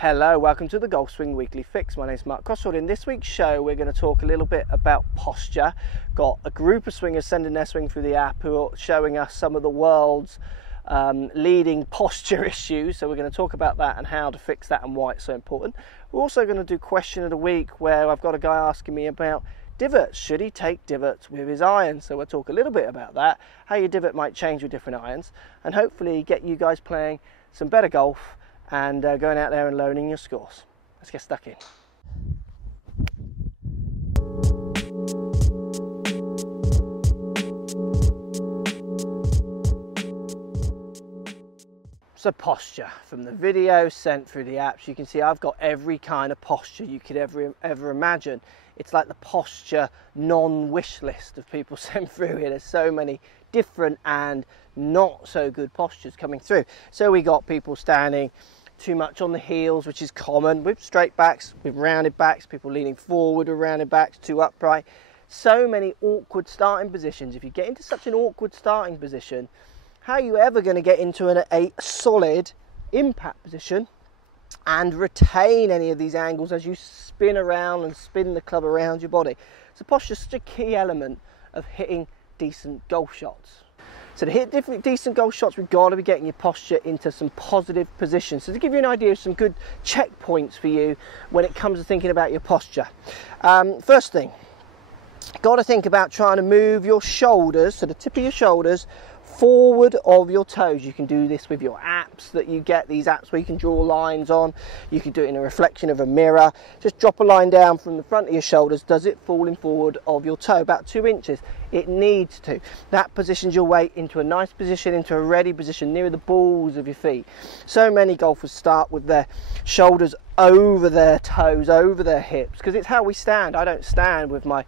Hello, welcome to the Golf Swing Weekly Fix. My name is Mark Crossfield. In this week's show, we're going to talk a little bit about posture. Got a group of swingers sending their swing through the app who are showing us some of the world's leading posture issues. So we're going to talk about that and how to fix that and why it's so important. We're also going to do question of the week, where I've got a guy asking me about divots. Should he take divots with his irons? So we'll talk a little bit about that, how your divot might change with different irons, and hopefully get you guys playing some better golf and going out there and learning your scores. Let's get stuck in. So posture, from the video sent through the apps, you can see I've got every kind of posture you could ever imagine. It's like the posture non-wish list of people sent through here. There's so many different and not so good postures coming through. So we got people standing too much on the heels, which is common with straight backs, with rounded backs, people leaning forward with rounded backs, too upright. So many awkward starting positions. If you get into such an awkward starting position, how are you ever going to get into a solid impact position and retain any of these angles as you spin around and spin the club around your body? So posture is such a key element of hitting decent golf shots. So to hit decent golf shots, we've got to be getting your posture into some positive positions. So to give you an idea of some good checkpoints for you when it comes to thinking about your posture. First thing, got to think about trying to move your shoulders, so the tip of your shoulders, forward of your toes. You can do this with your apps that you get, these apps where you can draw lines on. You can do it in a reflection of a mirror. Just drop a line down from the front of your shoulders. Does it falling forward of your toe? About 2 inches. It needs to. That positions your weight into a nice position, into a ready position, near the balls of your feet. So many golfers start with their shoulders over their toes, over their hips, because it's how we stand. I don't stand with my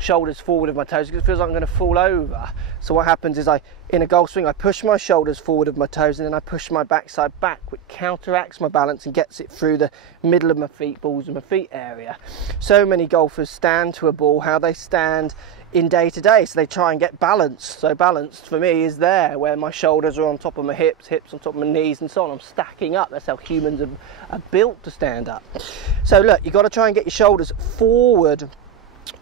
shoulders forward of my toes because it feels like I'm going to fall over. So what happens is in a golf swing, I push my shoulders forward of my toes and then I push my backside back, which counteracts my balance and gets it through the middle of my feet, balls of my feet area. So many golfers stand to a ball how they stand in day to day, so they try and get balance. So balanced for me is there, where my shoulders are on top of my hips, hips on top of my knees and so on. I'm stacking up. That's how humans are built to stand up. So look, you've got to try and get your shoulders forward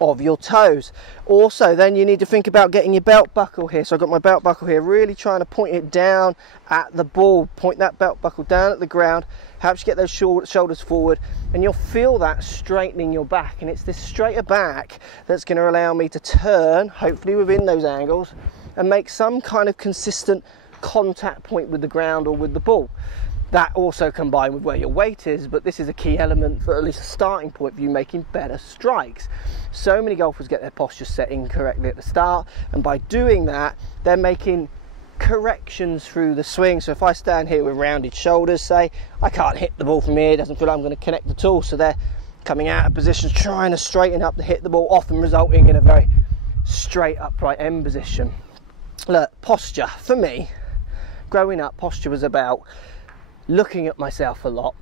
of your toes. Also, then you need to think about getting your belt buckle here. So I've got my belt buckle here, really trying to point it down at the ball. Point that belt buckle down at the ground, helps you get those shoulders forward, and you'll feel that straightening your back. And it's this straighter back that's going to allow me to turn, hopefully within those angles, and make some kind of consistent contact point with the ground or with the ball. That also combined with where your weight is, but this is a key element for at least a starting point for you making better strikes. So many golfers get their posture set incorrectly at the start, and by doing that, they're making corrections through the swing. So if I stand here with rounded shoulders, say, I can't hit the ball from here, it doesn't feel like I'm going to connect at all. So they're coming out of positions, trying to straighten up to hit the ball, often resulting in a very straight upright end position. Look, posture, for me, growing up, posture was about looking at myself a lot.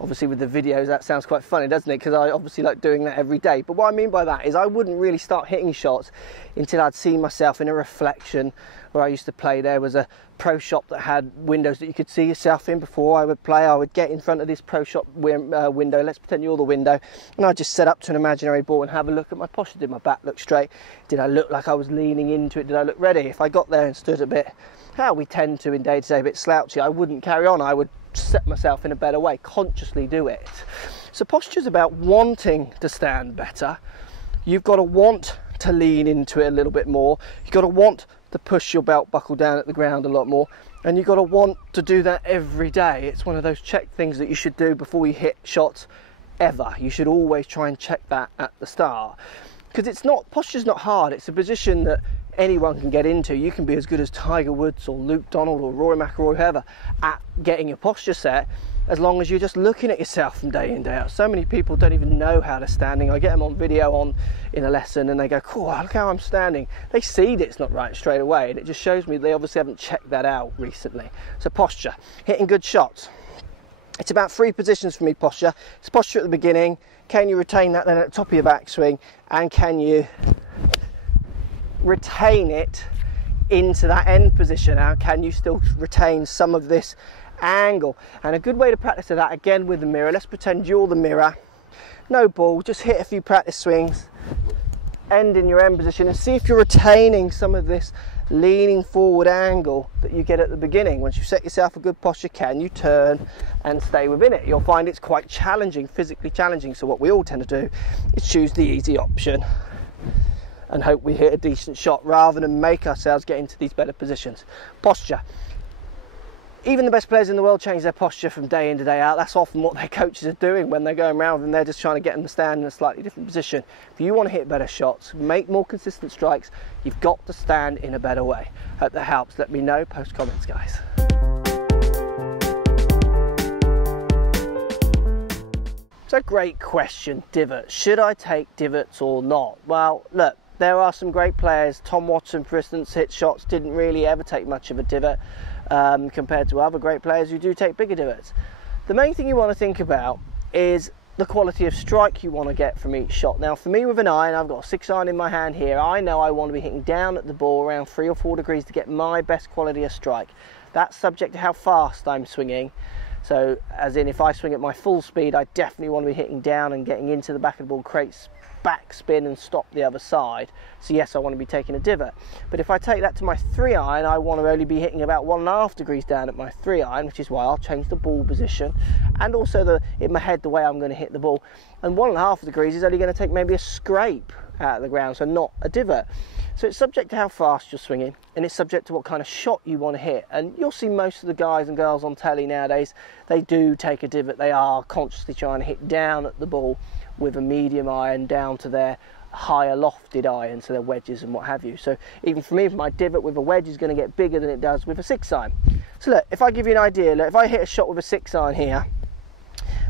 Obviously with the videos that sounds quite funny, doesn't it? Because I obviously like doing that every day. But what I mean by that is I wouldn't really start hitting shots until I'd seen myself in a reflection. Where I used to play, there was a pro shop that had windows that you could see yourself in. Before I would play, I would get in front of this pro shop window, let's pretend you're the window, and I'd just set up to an imaginary ball and have a look at my posture. Did my back look straight? Did I look like I was leaning into it? Did I look ready? If I got there and stood a bit, how we tend to in day-to-day, a bit slouchy, I wouldn't carry on. I would set myself in a better way, consciously do it. So posture is about wanting to stand better. You've got to want to lean into it a little bit more. You've got to want to push your belt buckle down at the ground a lot more, and you've got to want to do that every day. It's one of those check things that you should do before you hit shots ever. You should always try and check that at the start, because posture's not hard. It's a position that anyone can get into. You can be as good as Tiger Woods or Luke Donald or Rory McIlroy, whoever, at getting your posture set, as long as you're just looking at yourself from day in, day out. So many people don't even know how they're standing. I get them on video in a lesson and they go, cool, look how I'm standing. They see that it's not right straight away, and it just shows me they obviously haven't checked that out recently. So posture, hitting good shots. It's about 3 positions for me, posture. It's posture at the beginning. Can you retain that then at the top of your backswing? And can you retain it into that end position? How can you still retain some of this angle. And a good way to practice that, again with the mirror, let's pretend you're the mirror, no ball, just hit a few practice swings, end in your end position, and see if you're retaining some of this leaning forward angle that you get at the beginning. Once you've set yourself a good posture, can you turn and stay within it? You'll find it's quite challenging, physically challenging, so what we all tend to do is choose the easy option and hope we hit a decent shot rather than make ourselves get into these better positions. Posture. Even the best players in the world change their posture from day in to day out. That's often what their coaches are doing when they're going around and they're just trying to get them to stand in a slightly different position. If you want to hit better shots, make more consistent strikes, you've got to stand in a better way. Hope that helps. Let me know, post comments, guys. So great question, divots. Should I take divots or not? Well, look, there are some great players. Tom Watson, for instance, hit shots, didn't really ever take much of a divot. Compared to other great players who do take bigger divots. The main thing you want to think about is the quality of strike you want to get from each shot. Now for me with an iron, I've got a 6 iron in my hand here, I know I want to be hitting down at the ball around 3 or 4 degrees to get my best quality of strike. That's subject to how fast I'm swinging. So as in, if I swing at my full speed, I definitely want to be hitting down and getting into the back of the ball, creates backspin and stop the other side. So yes, I want to be taking a divot. But if I take that to my 3 iron, I want to only be hitting about 1.5 degrees down at my 3 iron, which is why I'll change the ball position and also in my head the way I'm going to hit the ball. And 1.5 degrees is only going to take maybe a scrape out of the ground, so not a divot. So it's subject to how fast you're swinging, and it's subject to what kind of shot you want to hit. And you'll see most of the guys and girls on telly nowadays, they do take a divot. They are consciously trying to hit down at the ball with a medium iron down to their higher lofted iron, so their wedges and what have you. So even for me, my divot with a wedge is going to get bigger than it does with a 6 iron. So look, if I give you an idea, look, if I hit a shot with a 6 iron here,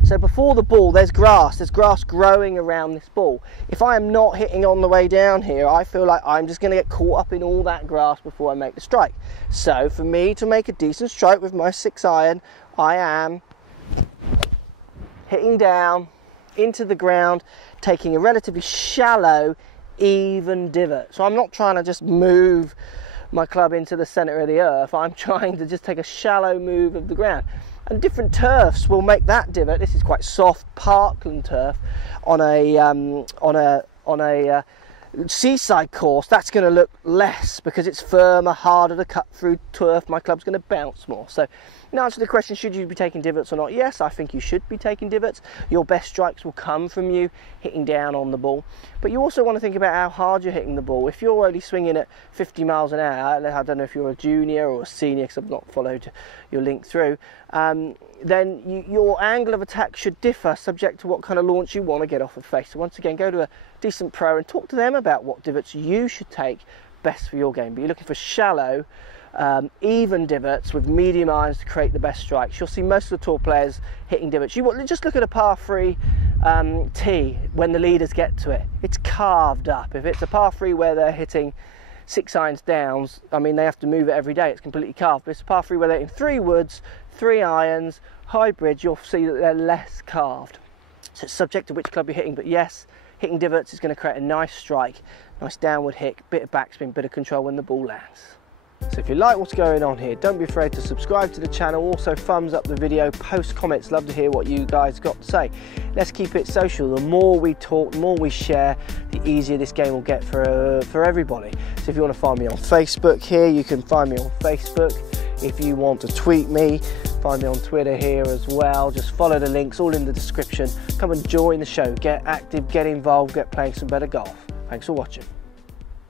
so before the ball there's grass growing around this ball. If I am not hitting on the way down here, I feel like I'm just going to get caught up in all that grass before I make the strike. So for me to make a decent strike with my 6 iron, I am hitting down into the ground, taking a relatively shallow, even divot. So I'm not trying to just move my club into the center of the earth, I'm trying to just take a shallow move of the ground. And different turfs will make that divot. This is quite soft parkland turf on a seaside course. That's going to look less because it's firmer, harder to cut through turf. My club's going to bounce more. So in answer to the question, should you be taking divots or not? Yes, I think you should be taking divots. Your best strikes will come from you hitting down on the ball. But you also want to think about how hard you're hitting the ball. If you're only swinging at 50 miles an hour, I don't know if you're a junior or a senior because I've not followed your link through, then your angle of attack should differ subject to what kind of launch you want to get off of face. So once again, go to a decent pro and talk to them about what divots you should take best for your game. But you're looking for shallow, even divots with medium irons to create the best strikes. You'll see most of the tour players hitting divots. You just look at a par 3 tee when the leaders get to it. It's carved up. If it's a par 3 where they're hitting 6 irons downs, I mean, they have to move it every day. It's completely carved. But it's a par 3 where they're hitting 3 woods, 3 irons, hybrids, you'll see that they're less carved. So it's subject to which club you're hitting. But yes, hitting divots is going to create a nice strike, nice downward hit, bit of backspin, bit of control when the ball lands. So if you like what's going on here, don't be afraid to subscribe to the channel. Also thumbs up the video, post comments, love to hear what you guys got to say. Let's keep it social. The more we talk, the more we share, the easier this game will get for everybody. So if you want to find me on Facebook here, you can find me on Facebook. If you want to tweet me, find me on Twitter here as well. Just follow the links, all in the description. Come and join the show, get active, get involved, get playing some better golf. Thanks for watching.